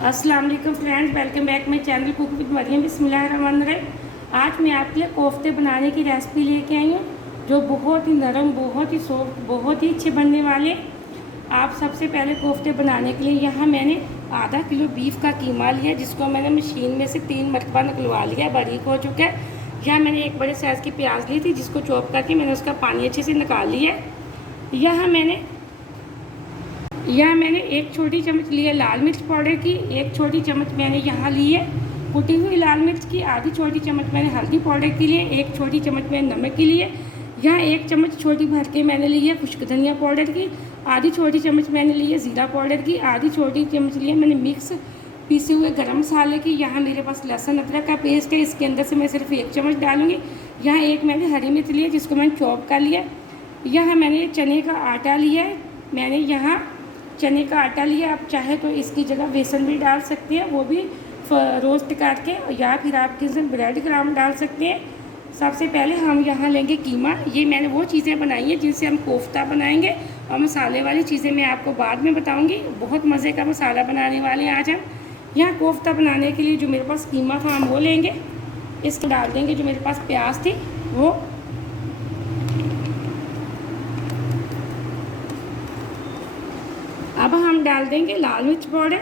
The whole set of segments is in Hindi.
अस्सलाम वालेकुम friends, welcome back my channel cook with Mariam. बिस्मिल्लाहिर्रहमानिर्रहीम। आज मैं आपके लिए कोफ्ते बनाने की रेसिपी लेके आई हूँ जो बहुत ही नरम, बहुत ही सॉफ्ट, बहुत ही अच्छे बनने वाले। आप सबसे पहले कोफ्ते बनाने के लिए यहाँ मैंने आधा किलो बीफ का कीमा लिया, जिसको मैंने मशीन में से 3 मरतबा निकलवा लिया, बारीक हो चुका है। यहाँ मैंने एक बड़े साइज़ की प्याज ली थी, जिसको चॉप करके मैंने उसका पानी अच्छे से निकाल लिया। यहाँ मैंने एक छोटी चम्मच लिया लाल मिर्च पाउडर की, एक छोटी चम्मच मैंने यहाँ ली है कुटी हुई लाल मिर्च की, आधी छोटी चम्मच मैंने हल्दी पाउडर के लिए, एक छोटी चम्मच मैंने नमक के लिए। यहाँ एक चम्मच छोटी भर के मैंने ली है खुश्क धनिया पाउडर की, आधी छोटी चम्मच मैंने ली है ज़ीरा पाउडर की, आधी छोटी चम्मच ली है मैंने मिक्स पीसे हुए गरम मसाले की। यहाँ मेरे पास लहसुन अदरक का पेस्ट है, इसके अंदर से मैं सिर्फ एक चम्मच डालूँगी। यहाँ एक मैंने हरी मिर्च ली है, जिसको मैंने चॉप कर लिया। यहाँ मैंने चने का आटा लिया है, मैंने यहाँ चने का आटा लिया। आप चाहे तो इसकी जगह बेसन भी डाल सकते हैं, वो भी रोस्ट करके, या फिर आप किसी ब्रेड क्रम्ब डाल सकते हैं। सबसे पहले हम यहाँ लेंगे कीमा। ये मैंने वो चीज़ें बनाई हैं जिनसे हम कोफ्ता बनाएंगे, और मसाले वाली चीज़ें मैं आपको बाद में बताऊँगी। बहुत मज़े का मसाला बनाने वाले हैं आज हम। यहाँ कोफ्ता बनाने के लिए जो मेरे पास कीमा था हम वो लेंगे, इसको डाल देंगे। जो मेरे पास प्याज थी वो, अब हम डाल देंगे लाल मिर्च पाउडर,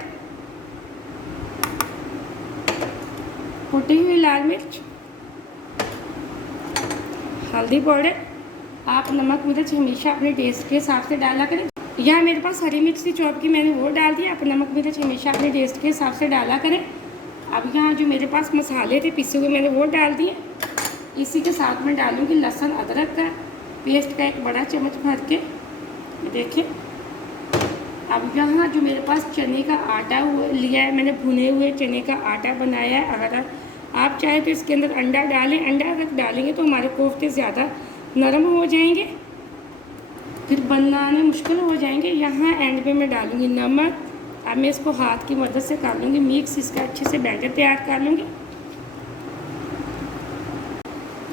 कुटी हुई लाल मिर्च, हल्दी पाउडर। आप नमक मिर्च हमेशा अपने टेस्ट के हिसाब से डाला करें। यहाँ मेरे पास हरी मिर्च थी चॉप की, मैंने वो डाल दिया। आप नमक मिर्च हमेशा अपने टेस्ट के हिसाब से डाला करें। अब यहाँ जो मेरे पास मसाले थे पिसे हुए, मैंने वो डाल दिए। इसी के साथ में डालूँगी लहसुन अदरक का पेस्ट का एक बड़ा चम्मच भर के, देखिए। अब यहाँ जो मेरे पास चने का आटा लिया है, मैंने भुने हुए चने का आटा बनाया है। अगर आप चाहे तो इसके अंदर अंडा डालें। अंडा अगर डालेंगे तो हमारे कोफ्ते ज़्यादा नरम हो जाएंगे, फिर बनाने मुश्किल हो जाएंगे। यहाँ एंड पे मैं डालूँगी नमक। अब मैं इसको हाथ की मदद से कर लूँगी मिक्स, इसका अच्छे से बैटर तैयार कर लूँगी।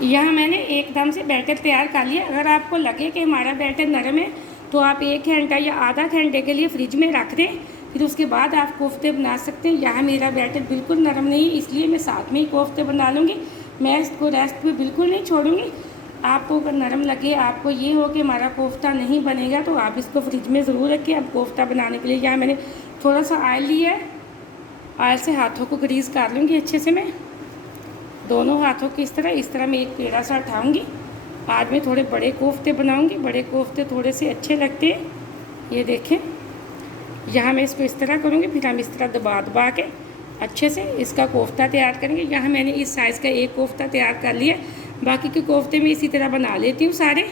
यहाँ मैंने एकदम से बैटर तैयार कर लिया। अगर आपको लगे कि हमारा बैटर नरम है तो आप 1 घंटा या आधा घंटे के लिए फ्रिज में रख दें, फिर उसके बाद आप कोफ्ते बना सकते हैं। यहाँ मेरा बैटर बिल्कुल नरम नहीं है, इसलिए मैं साथ में ही कोफ्ते बना लूँगी। मैं इसको रेस्ट पे बिल्कुल नहीं छोड़ूंगी। आपको अगर नरम लगे, आपको ये हो कि हमारा कोफ्ता नहीं बनेगा, तो आप इसको फ्रिज में ज़रूर रखिए। अब कोफ्ता बनाने के लिए यहाँ मैंने थोड़ा सा ऑयल लिया है। ऑयल से हाथों को ग्रीस कर लूँगी अच्छे से। मैं दोनों हाथों को इस तरह मैं एक पेड़ा सा उठाऊँगी। आज मैं थोड़े बड़े कोफ्ते बनाऊंगी। बड़े कोफ्ते थोड़े से अच्छे लगते हैं। ये देखें, यहाँ मैं इसको इस तरह करूँगी, फिर हम इस तरह दबा के अच्छे से इसका कोफ्ता तैयार करेंगे। यहाँ मैंने इस साइज़ का एक कोफ्ता तैयार कर लिया, बाकी के कोफ्ते मैं इसी तरह बना लेती हूँ सारे।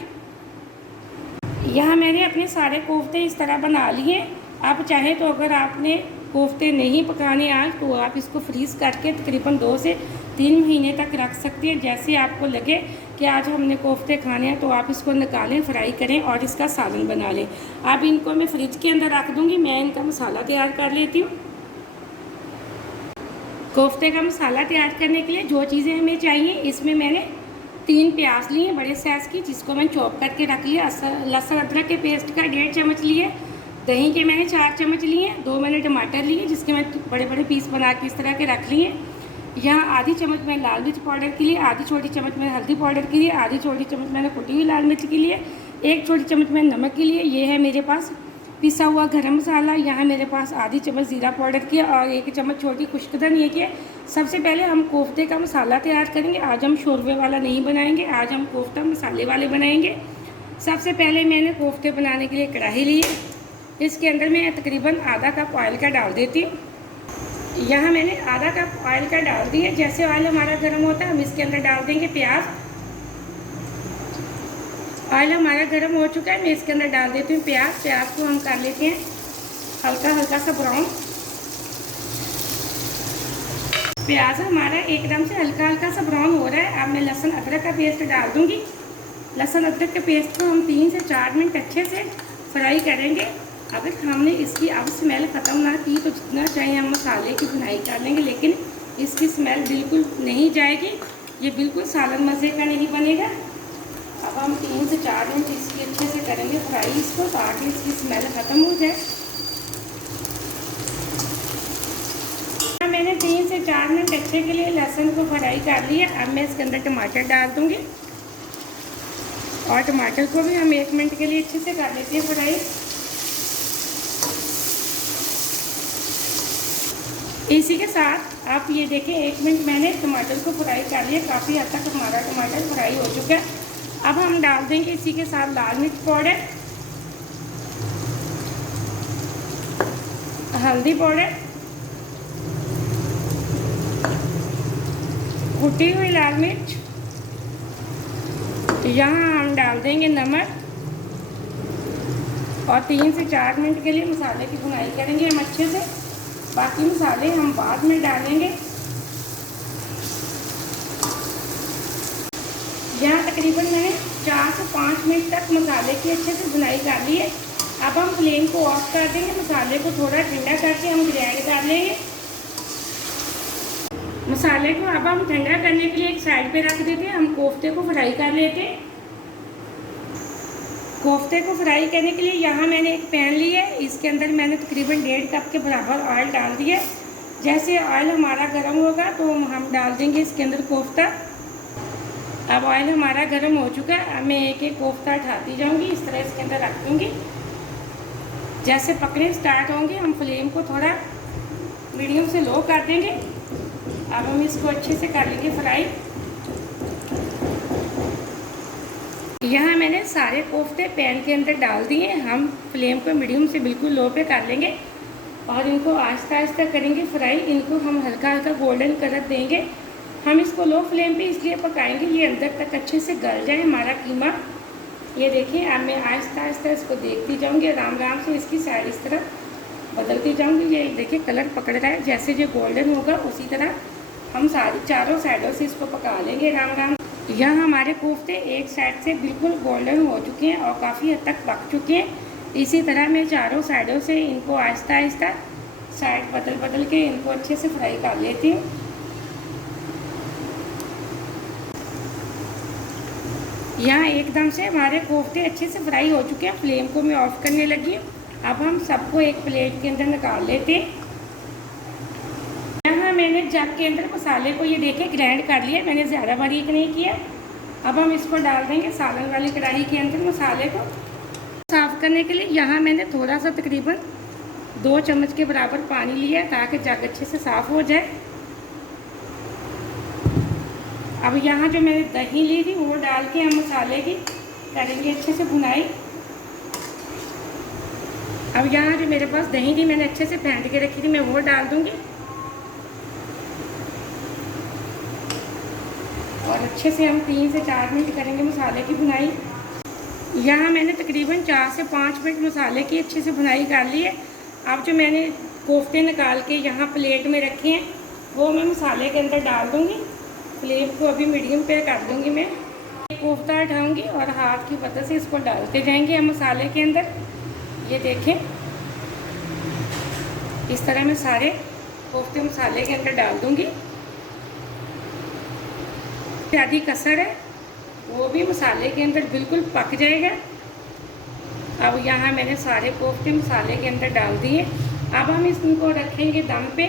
यहाँ मैंने अपने सारे कोफ्ते इस तरह बना लिए। आप चाहें तो अगर आपने कोफ्ते नहीं पकाने आज, तो आप इसको फ्रीज़ करके तकरीबन 2 से 3 महीने तक रख सकते हैं। जैसे आपको लगे कि आज हमने कोफ्ते खाने हैं, तो आप इसको निकालें, फ्राई करें और इसका सालन बना लें। अब इनको मैं फ्रिज के अंदर रख दूँगी। मैं इनका मसाला तैयार कर लेती हूँ। कोफ्ते का मसाला तैयार करने के लिए जो चीज़ें हमें चाहिए, इसमें मैंने 3 प्याज लिए बड़े साइज़ की, जिसको मैंने चॉप करके रख लिया। लहसुन अदरक के पेस्ट का 1.5 चम्मच लिए। दही के मैंने 4 चम्मच लिए। 2 मैंने टमाटर लिए, जिसके मैं बड़े बड़े पीस बना के इस तरह के रख लिए। यहाँ आधी चम्मच मैंने लाल मिर्च पाउडर के लिए, आधी छोटी चम्मच मैंने हल्दी पाउडर के लिए, आधी छोटी चम्मच मैंने कुटी हुई लाल मिर्च के लिए, एक छोटी चम्मच मैंने नमक के लिए। ये है मेरे पास पिसा हुआ गरम मसाला। यहाँ मेरे पास आधी चम्मच ज़ीरा पाउडर की और 1 चम्मच छोटी खुश्क धनिया की है। सबसे पहले हम कोफ्ते का मसाला तैयार करेंगे। आज हम शोरबे वाला नहीं बनाएंगे, आज हम कोफ्ता मसाले वाले बनाएंगे। सबसे पहले मैंने कोफ्ते बनाने के लिए कढ़ाई ली है। इसके अंदर मैं तकरीबन आधा कप ऑयल का डाल देती हूँ। यहाँ मैंने आधा कप ऑयल का डाल दिया। जैसे ऑयल हमारा गर्म होता है, हम इसके अंदर डाल देंगे प्याज। ऑयल हमारा गर्म हो चुका है, मैं इसके अंदर डाल देती हूँ प्याज। प्याज को हम कर लेते हैं हल्का सा ब्राउन। प्याज हमारा एकदम से हल्का सा ब्राउन हो रहा है। अब मैं लहसुन अदरक का पेस्ट डाल दूँगी। लहसुन अदरक के पेस्ट को हम 3 से 4 मिनट अच्छे से फ्राई करेंगे। अगर हमने इसकी अब स्मेल ख़त्म ना की, तो जितना चाहिए हम मसाले की भुनाई कर लेंगे, लेकिन इसकी स्मेल बिल्कुल नहीं जाएगी। ये बिल्कुल सालन मज़े का नहीं बनेगा। अब हम 3 से 4 मिनट इसकी अच्छे से करेंगे फ्राई इसको, ताकि इसकी स्मेल ख़त्म हो जाए। 4 मिनट अच्छे के लिए लहसुन को फ्राई कर लिया। अब मैं इसके अंदर टमाटर डाल दूँगी और टमाटर को भी हम 1 मिनट के लिए अच्छे से कर लेते हैं फ्राई। इसी के साथ आप ये देखें 1 मिनट मैंने टमाटर को फ्राई कर लिया। काफ़ी हद तक हमारा टमाटर फ्राई हो चुका है। अब हम डाल देंगे इसी के साथ लाल मिर्च पाउडर, हल्दी पाउडर, कुटी हुई लाल मिर्च, यहाँ हम डाल देंगे नमक और 3 से 4 मिनट के लिए मसाले की भुनाई करेंगे हम अच्छे से। बाकी मसाले हम बाद में डालेंगे। यहाँ तकरीबन मैंने 4 से 5 मिनट तक मसाले की अच्छे से भुनाई कर ली है। अब हम फ्लेम को ऑफ कर देंगे। मसाले को थोड़ा ठंडा करके हम ग्राइंड कर लेंगे। मसाले को अब हम ठंडा करने के लिए एक साइड पे रख देते हैं। हम कोफ्ते को फ्राई कर लेते हैं। कोफ्ते को फ्राई करने के लिए यहाँ मैंने एक पैन लिया है। इसके अंदर मैंने तकरीबन 1.5 कप के बराबर ऑयल डाल दिया। जैसे ऑयल हमारा गर्म होगा तो हम डाल देंगे इसके अंदर कोफ्ता। अब ऑयल हमारा गर्म हो चुका है। अब मैं एक एक कोफ्ता उठाती जाऊँगी, इस तरह इसके अंदर रख दूँगी। जैसे पकने स्टार्ट होंगे हम फ्लेम को थोड़ा मीडियम से लो कर देंगे। अब हम इसको अच्छे से कर लेंगे फ्राई। यहाँ मैंने सारे कोफ्ते पैन के अंदर डाल दिए। हम फ्लेम को मीडियम से बिल्कुल लो पे कर लेंगे और इनको आहिस्ता आहिस्ता करेंगे फ्राई। इनको हम हल्का हल्का गोल्डन कलर देंगे। हम इसको लो फ्लेम पे इसलिए पकाएंगे ये अंदर तक अच्छे से गल जाए हमारा कीमा। ये देखिए अब मैं आहिस्ता आहिस्ता इसको देखती जाऊँगी, आराम आराम से इसकी साइड इस तरह बदलती जाऊँगी। ये देखिए कलर पकड़ रहा है। जैसे जो गोल्डन होगा उसी तरह हम चारों साइडों से इसको पका लेंगे आराम आराम। यहाँ हमारे कोफ्ते एक साइड से बिल्कुल गोल्डन हो चुके हैं और काफ़ी हद तक पक चुके हैं। इसी तरह मैं चारों साइडों से इनको आहिस्ता आहिस्ता साइड बदल बदल के इनको अच्छे से फ्राई कर लेती हूँ। यहाँ एकदम से हमारे कोफ्ते अच्छे से फ्राई हो चुके हैं। फ्लेम को मैं ऑफ करने लगी हूँ। अब हम सबको एक प्लेट के अंदर निकाल लेते हैं। यहाँ मैंने जग के अंदर मसाले को ये देखें ग्राइंड कर लिया। मैंने ज़्यादा बारीक नहीं किया। अब हम इसको डाल देंगे सालन वाली कढ़ाई के अंदर। मसाले को साफ़ करने के लिए यहाँ मैंने थोड़ा सा तकरीबन 2 चम्मच के बराबर पानी लिया है ताकि जग अच्छे से साफ़ हो जाए। अब यहाँ जो मैंने दही ली थी वो डाल के हम मसाले की करेंगे अच्छे से भुनाई। अब यहाँ जो मेरे पास दही थी मैंने अच्छे से फेंट के रखी थी, मैं वो डाल दूँगी और अच्छे से हम 3 से 4 मिनट करेंगे मसाले की भुनाई। यहाँ मैंने तकरीबन 4 से 5 मिनट मसाले की अच्छे से भुनाई कर ली है। अब जो मैंने कोफ्ते निकाल के यहाँ प्लेट में रखे हैं वो मैं मसाले के अंदर डाल दूँगी। फ्लेम को अभी मीडियम पे कर दूँगी। मैं कोफ्ता उठाऊँगी और हाथ की मदद से इसको डालते जाएंगे हम मसाले के अंदर। ये देखें इस तरह मैं सारे कोफ्ते मसाले के अंदर डाल दूँगी। आधी कसर है वो भी मसाले के अंदर बिल्कुल पक जाएगा। अब यहाँ मैंने सारे कोफ्ते मसाले के अंदर डाल दिए। अब हम इनको रखेंगे दम पे।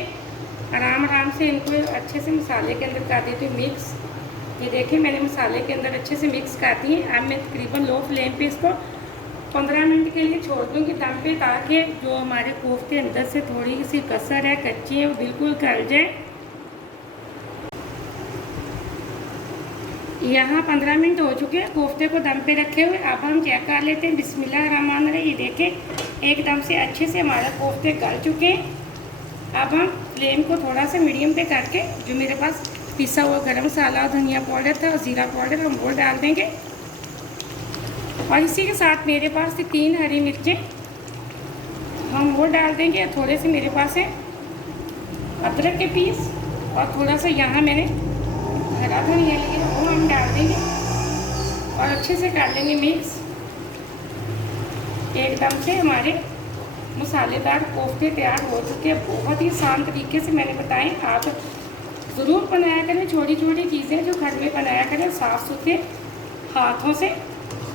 आराम आराम से इनको अच्छे से मसाले के अंदर कर देती हूँ मिक्स। ये देखिए मैंने मसाले के अंदर अच्छे से मिक्स कर दिए। अब मैं तकरीबन लो फ्लेम पे इसको 15 मिनट के लिए छोड़ दूँगी दम पे ताकि जो हमारे कोफ्ते अंदर से थोड़ी सी कसर है कच्ची है वो बिल्कुल गल जाए। यहाँ 15 मिनट हो चुके हैं कोफ्ते को दम पे रखे हुए। अब हम चेक कर लेते हैं। बिस्मिल्लाहिर्रहमानिर्रहीम। ये देखें एकदम से अच्छे से हमारे कोफ्ते गल चुके हैं। अब हम फ्लेम को थोड़ा सा मीडियम पे करके जो मेरे पास पिसा हुआ गरम मसाला धनिया पाउडर था और ज़ीरा पाउडर हम वो डाल देंगे। और इसी के साथ मेरे पास थी 3 हरी मिर्चें हम वो डाल देंगे। थोड़े से मेरे पास है अदरक के पीस और थोड़ा सा यहाँ मैंने हरा धनिया लिया वो हम डाल देंगे और अच्छे से कर लेंगे मिक्स। एकदम से हमारे मसालेदार कोफ्ते तैयार हो चुके हैं। बहुत ही आसान तरीके से मैंने बताएं। आप ज़रूर बनाया करें छोटी छोटी चीज़ें जो घर में बनाया करें साफ़ सुथरे हाथों से।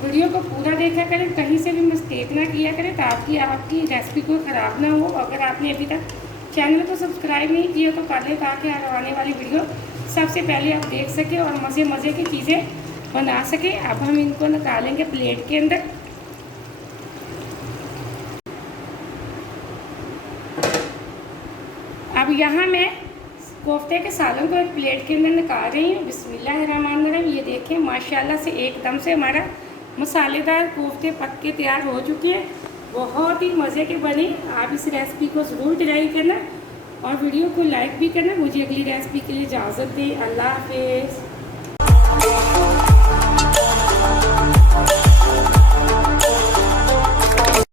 वीडियो को पूरा देखा करें, कहीं से भी मिस्टेक ना किया करें ताकि आपकी रेसिपी कोई ख़राब ना हो। अगर आपने अभी तक चैनल को सब्सक्राइब नहीं किया तो कर ले, ताकि आने वाली वीडियो सबसे पहले आप देख सके और मज़े मज़े की चीज़ें बना सके। अब हम इनको निकालेंगे प्लेट के अंदर। अब यहाँ मैं कोफ्ते के सालन को एक प्लेट के अंदर निकाल रही हूँ। बिस्मिल्लाहिर्रहमानिर्रहीम। ये देखें माशाल्लाह से एकदम से हमारा मसालेदार कोफ्ते पक के तैयार हो चुके हैं। बहुत ही मज़े के बने। आप इस रेसिपी को ज़रूर ट्राई करना और वीडियो को लाइक भी करना। मुझे अगली रेसिपी के लिए इजाज़त दें। अल्लाह हाफिज़।